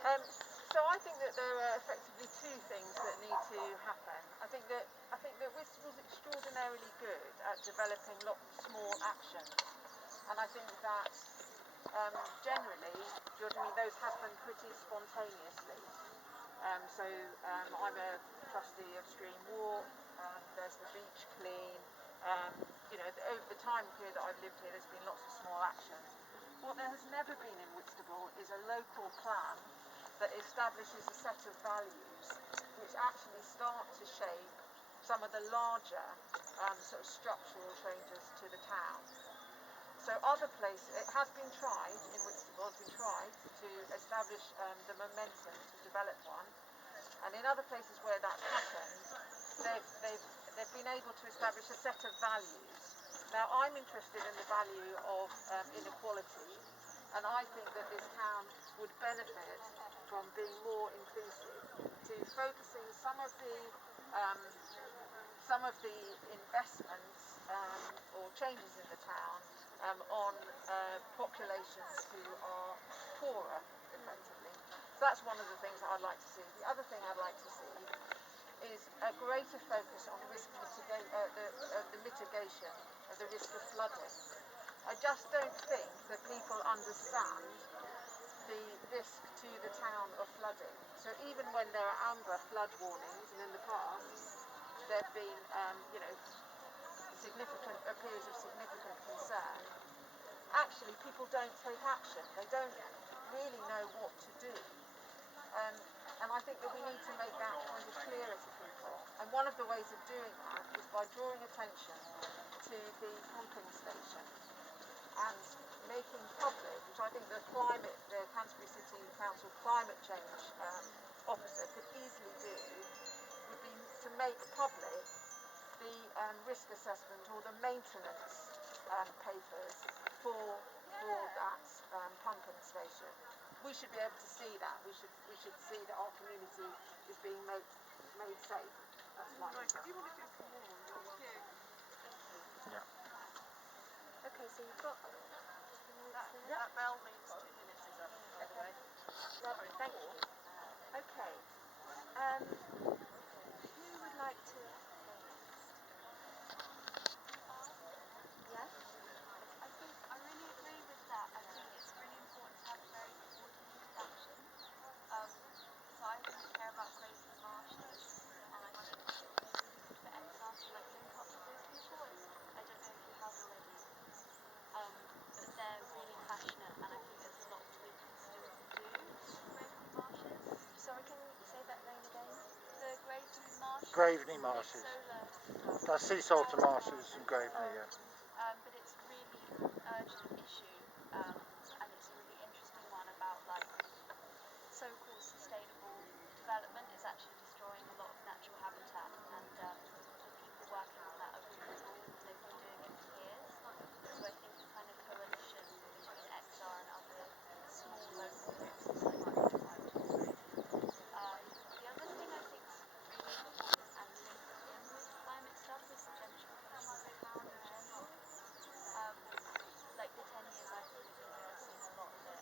So I think that there are effectively two things that need to happen. I think that Whitstable's extraordinarily good at developing lots of small actions, and I think that generally, do you know what I mean, those happen pretty spontaneously. I'm a trustee of Stream Walk, there's the beach clean, over the time period that I've lived here there's been lots of small actions. What there has never been in Whitstable is a local plan that establishes a set of values which actually start to shape some of the larger sort of structural changes to the town. So other places, it has been tried in Whitstable, it's been tried to establish the momentum to develop one, and in other places where that's happened, they've been able to establish a set of values. Now I'm interested in the value of inequality, and I think that this town would benefit from being more inclusive, to focusing some of the investments or changes in the town on populations who are poorer, effectively. So that's one of the things that I'd like to see. The other thing I'd like to see is a greater focus on the mitigation of the risk of flooding. I just don't think that people understand the risk to the town of flooding. So even when there are amber flood warnings, and in the past there have been, periods of significant concern, actually people don't take action. They don't really know what to do. And I think that we need to make that kind of clearer to people. And one of the ways of doing that is by drawing attention to the pumping station and making public, which I think the Canterbury City Council climate change officer could easily do, would be to make public the risk assessment or the maintenance papers for that pumping station. We should be able to see that. We should see that our community is being made safe. That's my Right, if you want to do some more, thank you. Yeah. Okay, so you've got 2 minutes. That bell means 2 minutes is up, by the way. Lovely, thank you. Okay. Who would like to go next? Yeah? I think I really agree with that. I think it's really important to have a very coordinated action. So I really care about Gravely Marshes, and I think it would be really good for XR to link up with those people. I don't know if you have already, but they're really passionate, and I think there's a lot we can still do with Gravely Marshes. Sorry, can you say that name again? The Gravely Marshes. Gravely Marshes. Solar. That's sea salt and marshes and Gravely, yeah. But it's a really urgent issue, and it's a really interesting one about so-called sustainable development is actually destroying a lot of natural habitat, and the people working on that are really cool, and they've been doing it for years. So I think a kind of coalition between XR and other small local groups is quite important. The other thing I think is really important and linked in with climate stuff is the gentrification of the town in general. The 10 years I've been living here, I've seen a lot of it,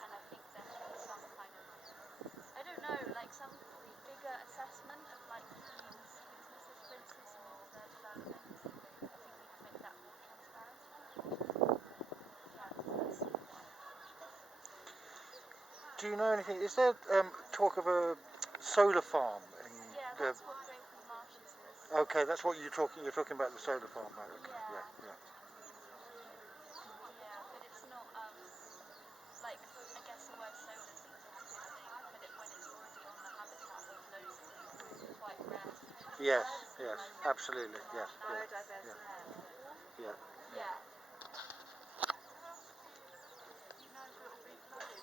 and I think there should be some kind of, I don't know, some bigger assessment of Queen's businesses, for instance, and all of their developments. I think we can make that more transparent. Yeah, that's what I think. Do you know anything? Is there talk of a solar farm in that's what Gravely Marshes is. Okay, that's what you're talking about, the solar farm, right? Okay. Yeah. Yeah, but it's not, I guess the word solar seems like a good thing, but when it's already on the habitat of loads of quite rare species. Yes, absolutely, yes. Biodiversity. Yeah. Yeah. Do you know if it will be flooded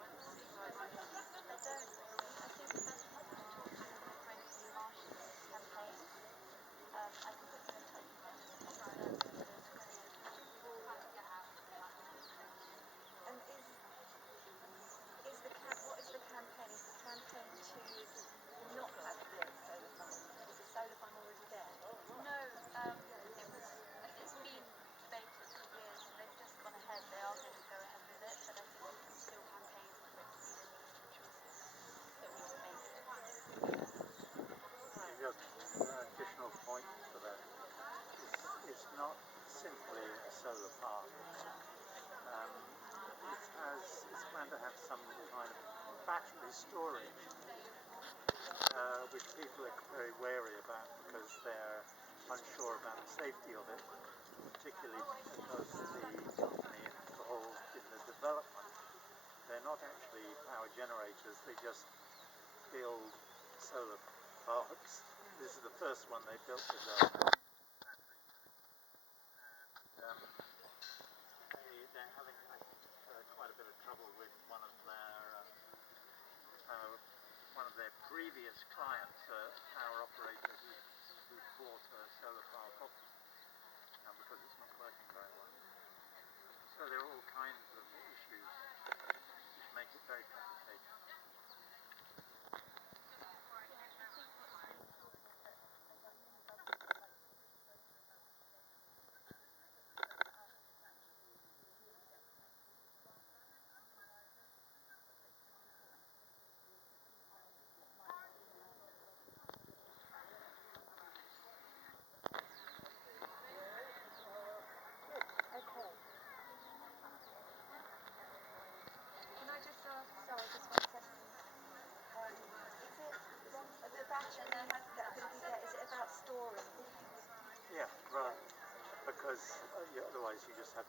when the sea rises? I don't really. I think it has probably talked in the Gravely Marshes campaign. I can put you in touch with them. And what is the campaign? Is the campaign to not have the solar farm? Is the solar farm already there? No, it was and to have some kind of battery storage, which people are very wary about because they're unsure about the safety of it, particularly because the company involved in the development, they're not actually power generators, they just build solar parks. This is the first one they built with a battery. And they're having, I think, quite a bit of trouble with one of their previous clients, power operators who bought a solar park off them, because it's not working very well. So there are all kinds of issues which make it very complicated. Can I just ask, sorry, just one second. Is it the battery that ability there, is it about storing things? Yeah, right. Because otherwise you just have,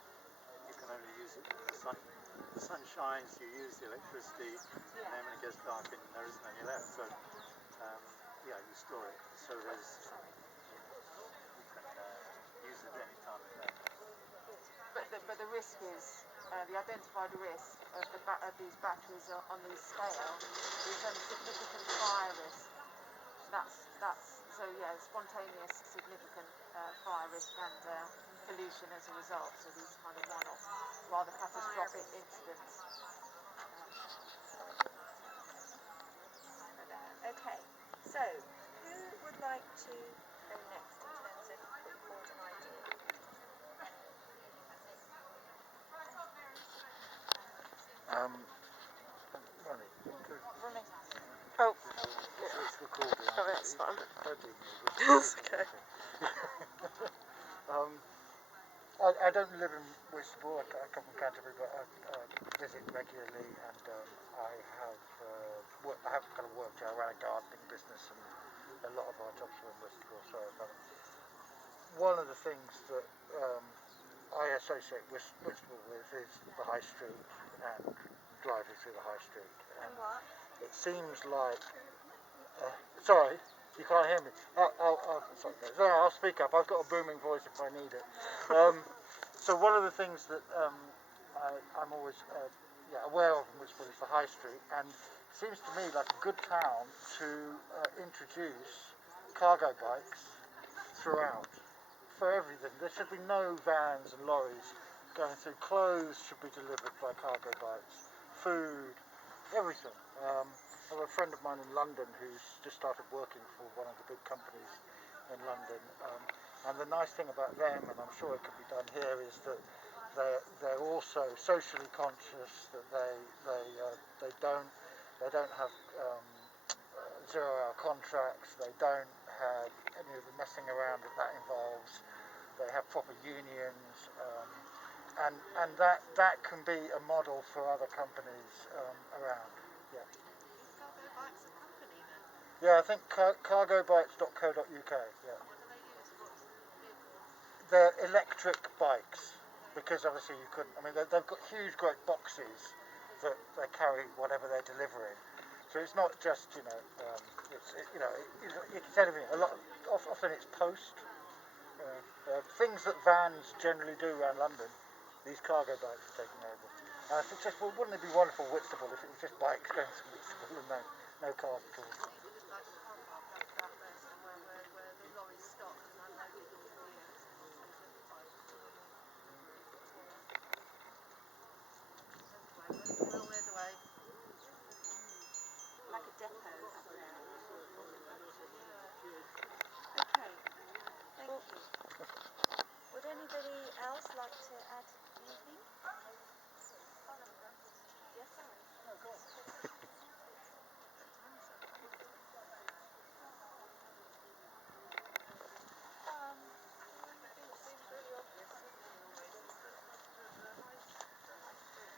you can only use it when the sun shines, you use the electricity, and then when it gets dark and there isn't any left. So yeah, you store it. So there's, you can use it any time of day. But the risk is, the identified risk of these batteries on these scale is significant fire risk. So yeah, spontaneous significant fire risk and pollution as a result. So these kind of one-off, rather catastrophic incidents. Okay, so who would like to go next in terms of putting forward an idea? Ronnie, Running. Oh, it's recording. oh, that's fine. Don't be That's okay. I don't live in Whitstable. I come from Canterbury, but I visit regularly, and I have kind of worked out around a gardening business, and a lot of our jobs are in Whitstable. So one of the things that I associate Whitstable with is the High Street and driving through the High Street. And what? It seems like sorry, you can't hear me. Sorry, I'll speak up. I've got a booming voice if I need it. So one of the things that I'm always aware of in Whitstable is the High Street, and it seems to me like a good town to introduce cargo bikes throughout for everything. There should be no vans and lorries going through. Clothes should be delivered by cargo bikes, food, everything. I have a friend of mine in London who's just started working for one of the big companies in London, and the nice thing about them, and I'm sure it can be done here, is that they're also socially conscious. That they don't have 0-hour contracts. They don't have any of the messing around that involves. They have proper unions, and that can be a model for other companies around. Yeah. Is Cargo Bikes a company then? Yeah, I think cargobikes.co.uk. Yeah. What do they use? What's the vehicle? They're electric bikes, because obviously you couldn't. I mean, they've got huge, great boxes that they carry whatever they're delivering. So it's not just it's anything. Often it's post. Things that vans generally do around London, these cargo bikes are taking over. And I think wouldn't it be wonderful Whitstable if it was just bikes going to Whitstable and no cars at all? Even just like the car park out there somewhere where the lorries stop and unloaded all the gear. Where's away? Like a depot up there. Okay, thank you. Would anybody else like to add anything? Yes, sorry. No, go on. It seems really obvious, doesn't it, always, is that the high street,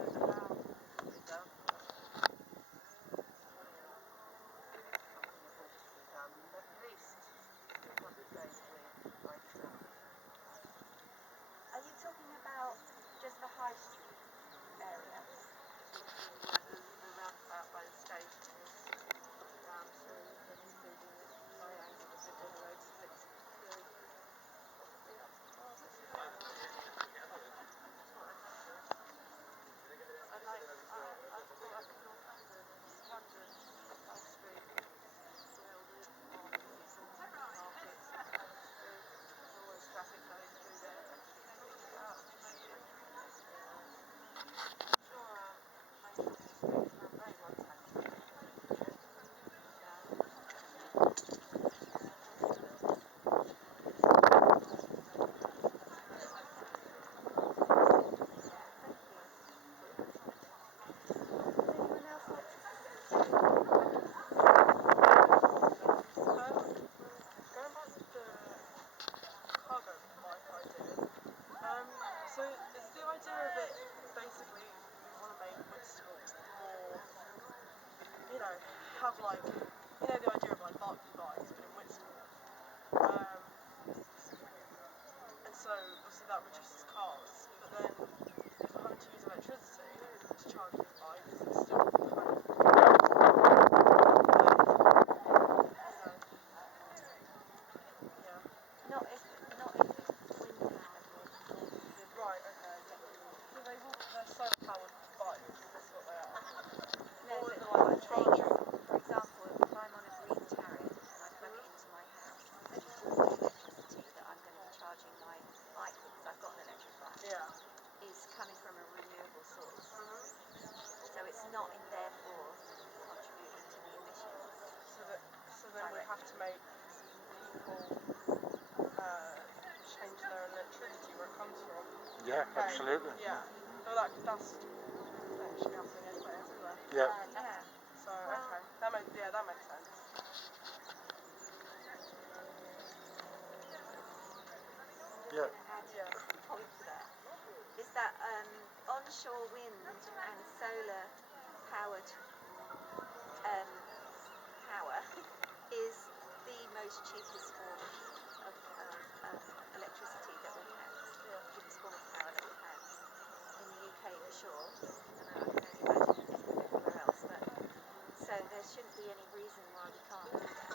don't know how it will be done. Something that will be done at least 200 days with by December. Are you talking about just the high street area? The roundabout by the station is down to and including the triangle, the bit where the road splits through, possibly up to 12 or something. That's what I think. And I grew up in Northampton, and London, High Street, where all the markets are going through. There's always traffic going through there. They think about making, I'm sure Manchester Street and Lambay once had traffic going through it. Anyone else like to Going back with the cargo bike idea, so is the idea of it basically we want to make Whitstable more, have like, the idea of like Barclay bikes but in Whitstable. And so obviously that reduces cars, but then if we're having to use electricity to charge these bikes, it's still kind of not if it's wind powered or right, okay. So they're solar powered bikes, that's what they are. no, Or but is it what like I'm saying charging? is, for example, if I'm on a green tariff and I plug it into my house, then all the electricity that I'm going to be charging my bike with, because I've got an electric bike, Yeah. is coming from a renewable source. Mm-hmm. So it's not in therefore contributing to the emissions. So then we have to make people change their electricity where it comes from. Yeah, Okay. absolutely. Yeah. So that's actually happening anyway, everywhere. Yeah. Yeah. So Well- okay, that makes sense. Yeah. Add Yeah. a point to that is that onshore wind and solar powered power is the most cheapest form of electricity that we have, cheapest form of power that we have in the UK for sure, and I can only imagine everywhere else. But so there shouldn't be any reason why we can't do that,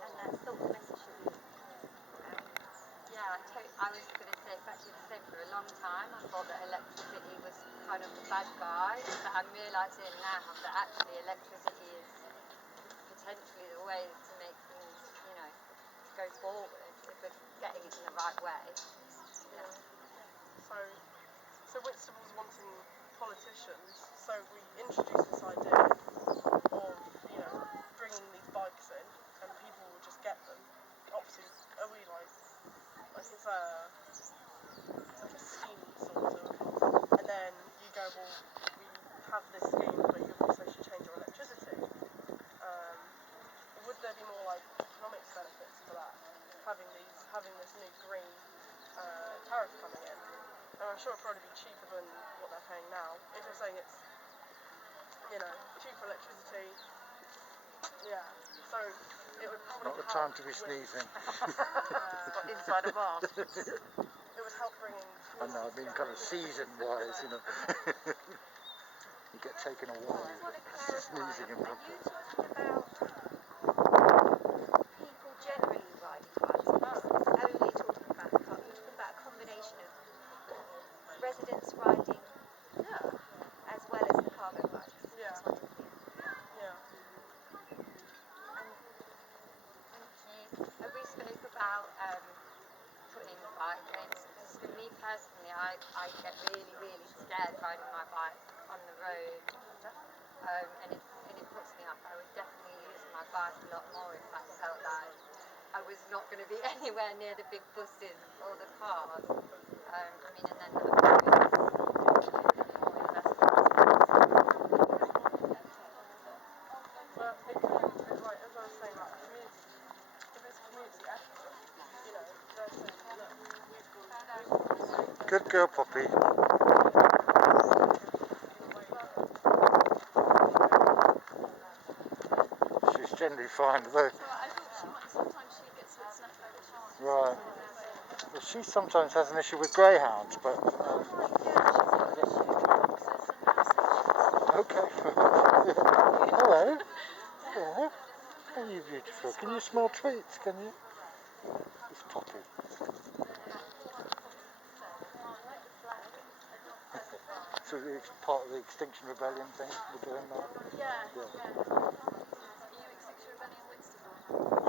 and I thought the message should be. Yeah, I was going to say it's actually the same for a long time. I thought that electricity was kind of the bad guy, but I'm realising now that actually electricity is potentially the way to make things, to go forward if we're getting it in the right way. Yeah. So Whitstable's wanting politicians, so we introduce this idea of, bringing these bikes in, and people will just get them. Obviously, are we like it's like a scheme sort of, and then you go, well, we have this scheme, but you also should change your electricity. Would there be more like economics benefits to that, having this new green tariff coming in? And I'm sure it'll probably be cheaper than what they're paying now. If you're saying it's, cheaper electricity, yeah. So it would probably Not the help time to be with, sneezing. Got inside a mask. It would help bringing. I know, I mean kind of season-wise, You get taken I away. just want to clarify, Sneezing in are you public. talking about people generally riding bikes? Or are you only talking about the car? You're talking about a combination of residents riding as well as the cargo bikes? Yeah. Just want to clear. Yeah. And We spoke about putting bike lanes, because for me personally, I get really, really scared riding my bike on the road, and it puts me off. I would definitely use my bike a lot more if I felt like I was not going to be anywhere near the big buses or the cars. And then that would be more investment. But it could, like, as I was saying, like, if it's a community effort, they're saying, look, we've got Good girl, Poppy. generally fine. Though. So I thought sometimes she gets a bit snuffy over time. Right. Well, she sometimes has an issue with greyhounds, but Yeah, she's got an issue okay. Hello. Yeah. Oh, you beautiful. Can you smell treats? Can you? It's Poppy. So it's part of the Extinction Rebellion thing we're doing now. Yeah. Yeah. Are you Extinction Rebellion Whitstable?